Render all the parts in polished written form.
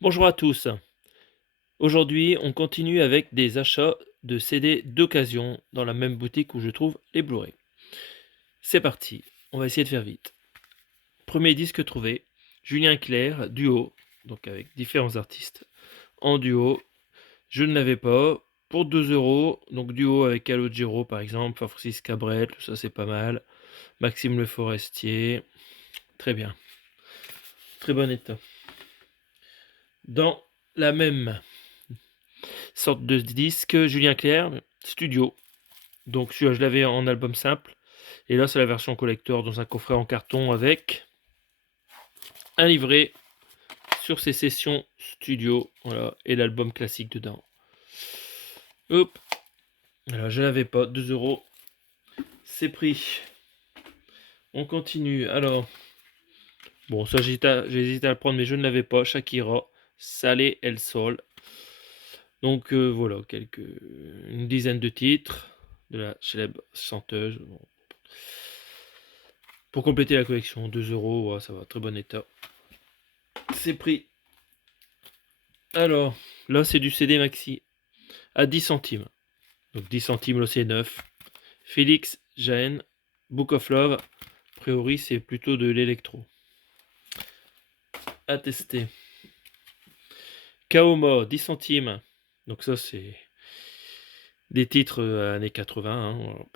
Bonjour à tous. Aujourd'hui, on continue avec des achats de CD d'occasion dans la même boutique où je trouve les Blu-ray. C'est parti, on va essayer de faire vite. Premier disque trouvé, Julien Clerc, duo, donc avec différents artistes en duo. Je ne l'avais pas. Pour 2 euros, donc duo avec Calogero par exemple, Francis Cabrel, tout ça c'est pas mal. Maxime Le Forestier, très bien, très bon état. Dans la même sorte de disque, Julien Clerc, studio. Donc celui-là, je l'avais en album simple. Et là, c'est la version collector dans un coffret en carton avec un livret sur ses sessions studio. Voilà, et l'album classique dedans. Hop. Alors, je l'avais pas. 2 euros. C'est pris. On continue. Alors, bon, ça, j'ai hésité à le prendre, mais je ne l'avais pas. Shakira, Salé El Sol. Donc, voilà, une dizaine de titres de la célèbre chanteuse. Bon. Pour compléter la collection, 2 euros, ouais, ça va, très bon état. C'est pris. Alors, là, c'est du CD maxi à 10 centimes. Donc 10 centimes, là, c'est 9. Félix Jaen, Book of Love. A priori, c'est plutôt de l'électro. À tester. Kaoma, 10 centimes. Donc ça, c'est des titres années 80. Hein.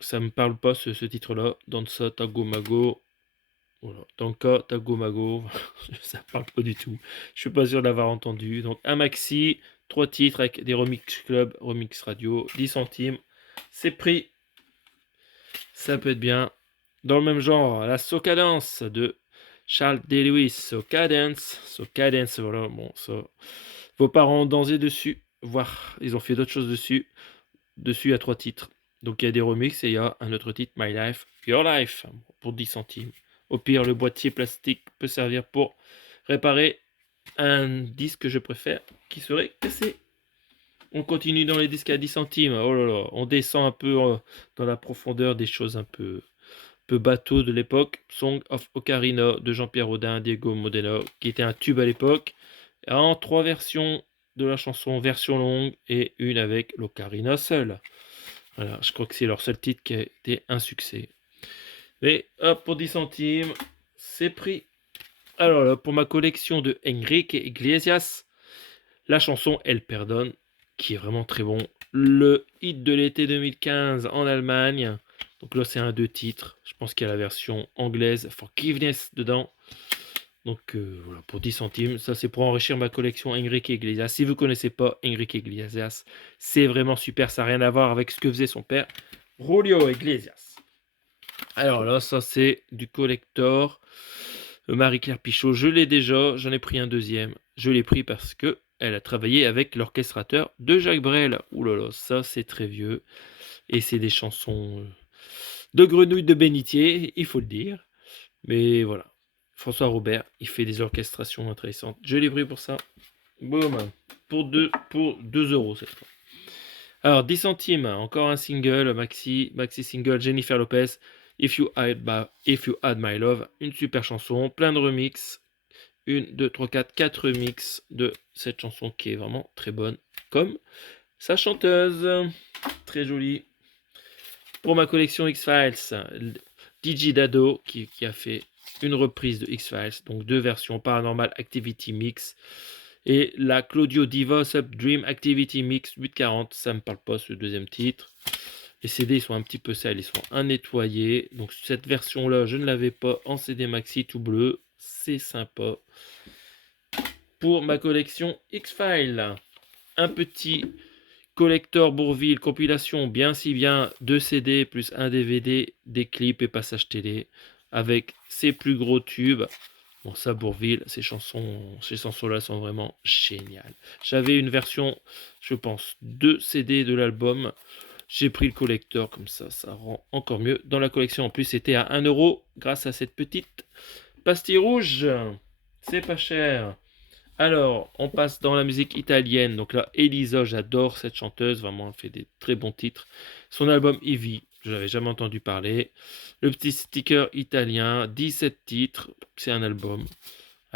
Ça me parle pas, ce titre-là. Dansa, Tagomago. Voilà. Danka, Tagomago. Ça me parle pas du tout. Je suis pas sûr de l'avoir entendu. Donc un maxi, 3 titres avec des remix club, remix radio, 10 centimes. C'est pris. Ça peut être bien. Dans le même genre, la Socadence de Charles D. Lewis. Socadence, voilà, bon, ça. Vos parents ont dansé dessus, voire ils ont fait d'autres choses dessus. Dessus, il y a 3 titres. Donc il y a des remixes et il y a un autre titre, My Life, Your Life, pour 10 centimes. Au pire, le boîtier plastique peut servir pour réparer un disque que je préfère qui serait cassé. On continue dans les disques à 10 centimes. Oh là là, on descend un peu dans la profondeur des choses un peu bateau de l'époque. Song of Ocarina de Jean-Pierre Audin, Diego Modena, qui était un tube à l'époque. En 3 versions de la chanson, version longue et une avec l'Ocarina seule. Voilà, je crois que c'est leur seul titre qui a été un succès. Mais hop, pour 10 centimes, c'est pris. Alors là, pour ma collection de Enrique Iglesias, la chanson Elle Perdonne, qui est vraiment très bon. Le hit de l'été 2015 en Allemagne. Donc là, c'est un 2 titres. Je pense qu'il y a la version anglaise, Forgiveness, dedans. Donc voilà, pour 10 centimes. Ça, c'est pour enrichir ma collection Enrique Iglesias. Si vous ne connaissez pas Enrique Iglesias, c'est vraiment super. Ça n'a rien à voir avec ce que faisait son père, Julio Iglesias. Alors là, ça, c'est du collector. Marie-Claire Pichot, je l'ai déjà. J'en ai pris un deuxième. Je l'ai pris parce que elle a travaillé avec l'orchestrateur de Jacques Brel. Ouh là là, ça, c'est très vieux. Et c'est des chansons de grenouilles de bénitier, il faut le dire. Mais voilà. François Robert, il fait des orchestrations intéressantes. Je l'ai pris pour ça. Boum. Pour 2 euros cette fois. Alors, 10 centimes. Encore un single, maxi single, Jennifer Lopez. If You Had My Love. Une super chanson. Plein de remix. 1, 2, 3, 4, 4 remix de cette chanson qui est vraiment très bonne. Comme sa chanteuse. Très jolie. Pour ma collection X-Files, DJ Dado qui a fait une reprise de X-Files, donc 2 versions, Paranormal Activity Mix et la Claudio Diva Sub Dream Activity Mix 840. Ça me parle pas ce deuxième titre. Les CD ils sont un petit peu sales, ils sont nettoyés. Donc cette version là, je ne l'avais pas en CD maxi tout bleu. C'est sympa. Pour ma collection X-Files, un petit collector Bourville, compilation bien si bien, 2 CD plus un DVD, des clips et passages télé, avec ses plus gros tubes. Bon ça Bourville, ces chansons-là sont vraiment géniales. J'avais une version, je pense, 2 CD de l'album. J'ai pris le collector, comme ça rend encore mieux. Dans la collection en plus c'était à 1 euro grâce à cette petite pastille rouge. C'est pas cher. Alors, on passe dans la musique italienne. Donc là, Elisa, j'adore cette chanteuse. Vraiment, elle fait des très bons titres. Son album Ivy, je n'avais jamais entendu parler. Le petit sticker italien, 17 titres. C'est un album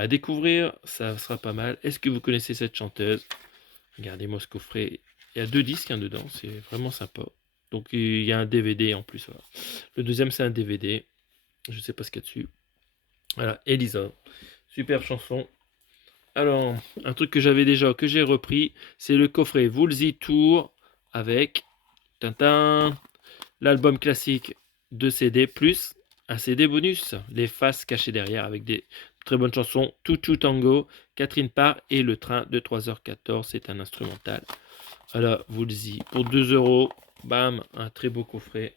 à découvrir, ça sera pas mal. Est-ce que vous connaissez cette chanteuse? Regardez-moi ce coffret. Il y a 2 disques dedans, c'est vraiment sympa. Donc il y a un DVD en plus. Voilà. Le deuxième, c'est un DVD. Je sais pas ce qu'il y a dessus. Voilà, Elisa. Super chanson. Alors, un truc que j'avais déjà, que j'ai repris, c'est le coffret Woolsey Tour avec Tintin, l'album classique de CD plus un CD bonus, les faces cachées derrière avec des très bonnes chansons, Toutou Tango, Catherine Parr et Le Train de 3h14, c'est un instrumental. Voilà, Woolsey pour 2 euros, bam, un très beau coffret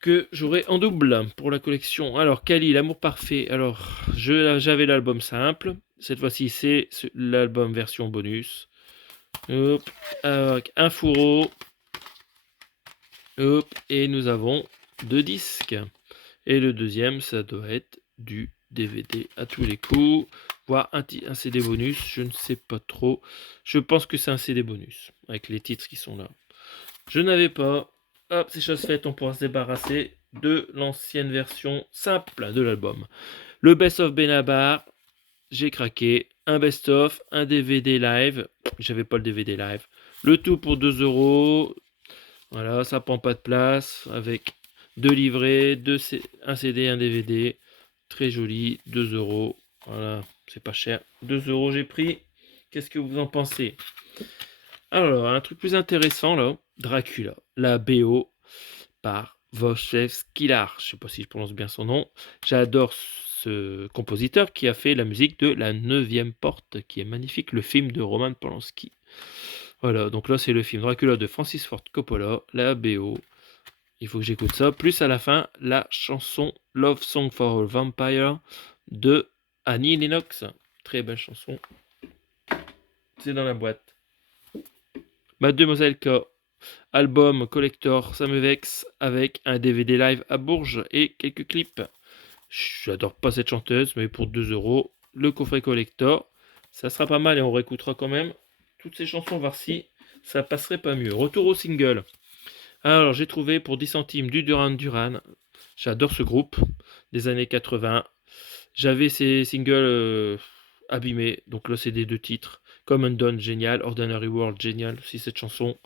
que j'aurai en double pour la collection. Alors, Kali, l'amour parfait. Alors, j'avais l'album simple. Cette fois-ci, c'est l'album version bonus. Hop, avec un fourreau. Hop, et nous avons 2 disques. Et le deuxième, ça doit être du DVD à tous les coups. Voire un CD bonus, je ne sais pas trop. Je pense que c'est un CD bonus, avec les titres qui sont là. Je n'avais pas. Hop, c'est chose faite, on pourra se débarrasser de l'ancienne version simple de l'album. Le Best of Benabar, j'ai craqué. Un Best of, un DVD live. J'avais pas le DVD live. Le tout pour 2 euros. Voilà, ça prend pas de place. Avec 2 livrets, un CD, un DVD. Très joli, 2 euros. Voilà, c'est pas cher. 2 euros j'ai pris. Qu'est-ce que vous en pensez? Alors, un truc plus intéressant là, Dracula, la BO par Wojciech Skillar. Je sais pas si je prononce bien son nom. J'adore ce compositeur qui a fait la musique de La Neuvième Porte, qui est magnifique, le film de Roman Polanski. Voilà, donc là c'est le film Dracula de Francis Ford Coppola, la BO. Il faut que j'écoute ça. Plus à la fin, la chanson Love Song for a Vampire de Annie Lennox. Très belle chanson. C'est dans la boîte. Mademoiselle K. Album collector, ça me vexe, avec un DVD live à Bourges et quelques clips. J'adore pas cette chanteuse, mais pour 2 euros, le coffret collector, ça sera pas mal et on réécoutera quand même toutes ces chansons, voir si ça passerait pas mieux. Retour au single. Alors j'ai trouvé pour 10 centimes du Duran Duran. J'adore ce groupe des années 80. J'avais ces singles abîmés, donc là c'est des 2 titres. Come and Done, génial. Ordinary World, génial aussi cette chanson.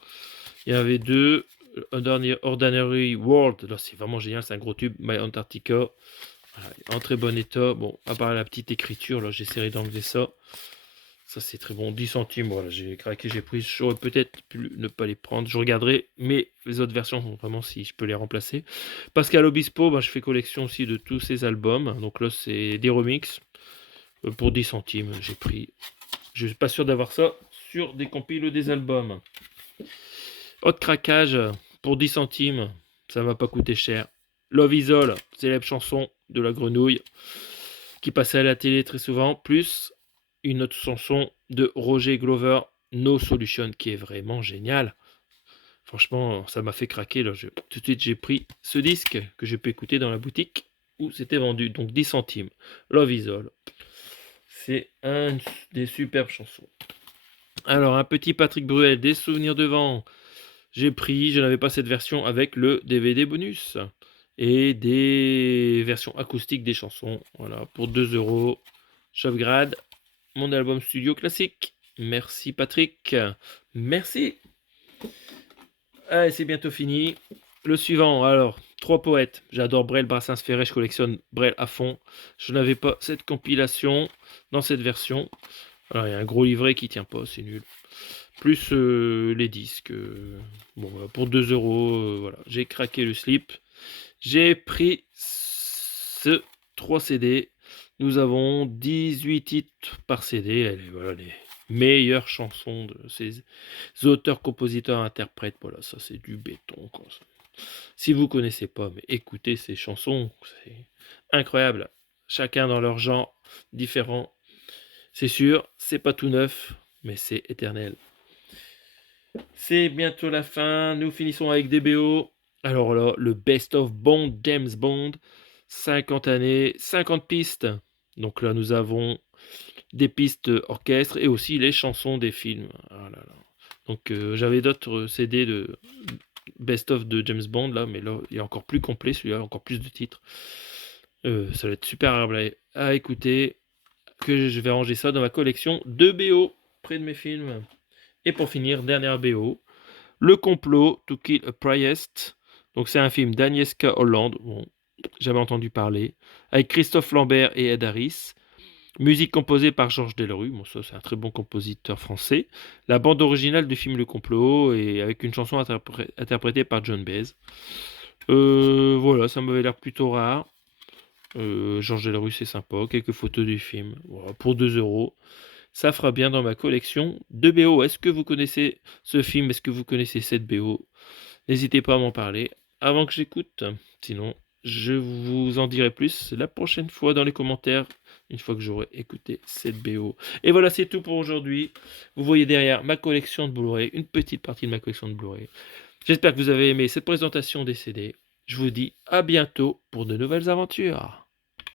Il y en avait 2. Ordinary World, là c'est vraiment génial, c'est un gros tube. My Antarctica, voilà, en très bon état. Bon, à part la petite écriture, là j'essaierai d'enlever ça. Ça c'est très bon, 10 centimes, voilà, j'ai craqué, j'ai pris. J'aurais peut-être pu ne pas les prendre. Je regarderai, mais les autres versions, vraiment si je peux les remplacer. Pascal Obispo, je fais collection aussi de tous ses albums. Donc là c'est des remixes. Pour 10 centimes, j'ai pris. Je suis pas sûr d'avoir ça sur des compiles ou des albums. Autre craquage pour 10 centimes, ça m'a pas coûté cher. Love Isole, célèbre chanson de la grenouille qui passait à la télé très souvent, plus une autre chanson de Roger Glover, No Solution, qui est vraiment géniale. Franchement, ça m'a fait craquer. Là. Tout de suite, j'ai pris ce disque que j'ai pu écouter dans la boutique où c'était vendu, donc 10 centimes. Love Isole. C'est un des superbes chansons. Alors, un petit Patrick Bruel, des souvenirs de vent. J'ai pris, je n'avais pas cette version avec le DVD bonus. Et des versions acoustiques des chansons. Voilà, pour 2 euros. Sauvegarde, mon album studio classique. Merci Patrick. Merci. Allez, c'est bientôt fini. Le suivant, alors, 3 poètes. J'adore Brel, Brassens, Ferré, je collectionne Brel à fond. Je n'avais pas cette compilation dans cette version. Alors, il y a un gros livret qui tient pas, c'est nul. Plus les disques. Bon, pour 2 euros, voilà. J'ai craqué le slip. J'ai pris ce 3 CD. Nous avons 18 titres par CD. Voilà, les meilleures chansons de ces auteurs, compositeurs, interprètes. Voilà, ça c'est du béton. Quoi. Si vous connaissez pas, mais écoutez ces chansons, c'est incroyable. Chacun dans leur genre différent. C'est sûr, c'est pas tout neuf, mais c'est éternel. C'est bientôt la fin. Nous finissons avec des BO. Alors là, le Best of Bond, James Bond. 50 années, 50 pistes. Donc là, nous avons des pistes orchestre et aussi les chansons des films. Ah là là. Donc j'avais d'autres CD de Best of de James Bond là, mais là, il est encore plus complet, celui-là, encore plus de titres. Ça va être super agréable à écouter, que je vais ranger ça dans ma collection de BO près de mes films. Et pour finir, dernière BO, Le complot, To Kill a Priest. Donc c'est un film d'Agnieszka Holland, bon, jamais entendu parler, avec Christophe Lambert et Ed Harris. Musique composée par Georges Delerue, bon ça c'est un très bon compositeur français. La bande originale du film Le Complot, et avec une chanson interprétée par John Baez. Voilà, ça m'avait l'air plutôt rare. Georges Delerue c'est sympa, quelques photos du film, voilà, pour 2 euros. Ça fera bien dans ma collection de BO. Est-ce que vous connaissez ce film? Est-ce que vous connaissez cette BO? N'hésitez pas à m'en parler avant que j'écoute. Sinon, je vous en dirai plus la prochaine fois dans les commentaires, une fois que j'aurai écouté cette BO. Et voilà, c'est tout pour aujourd'hui. Vous voyez derrière ma collection de Blu-ray, une petite partie de ma collection de Blu-ray. J'espère que vous avez aimé cette présentation des CD. Je vous dis à bientôt pour de nouvelles aventures.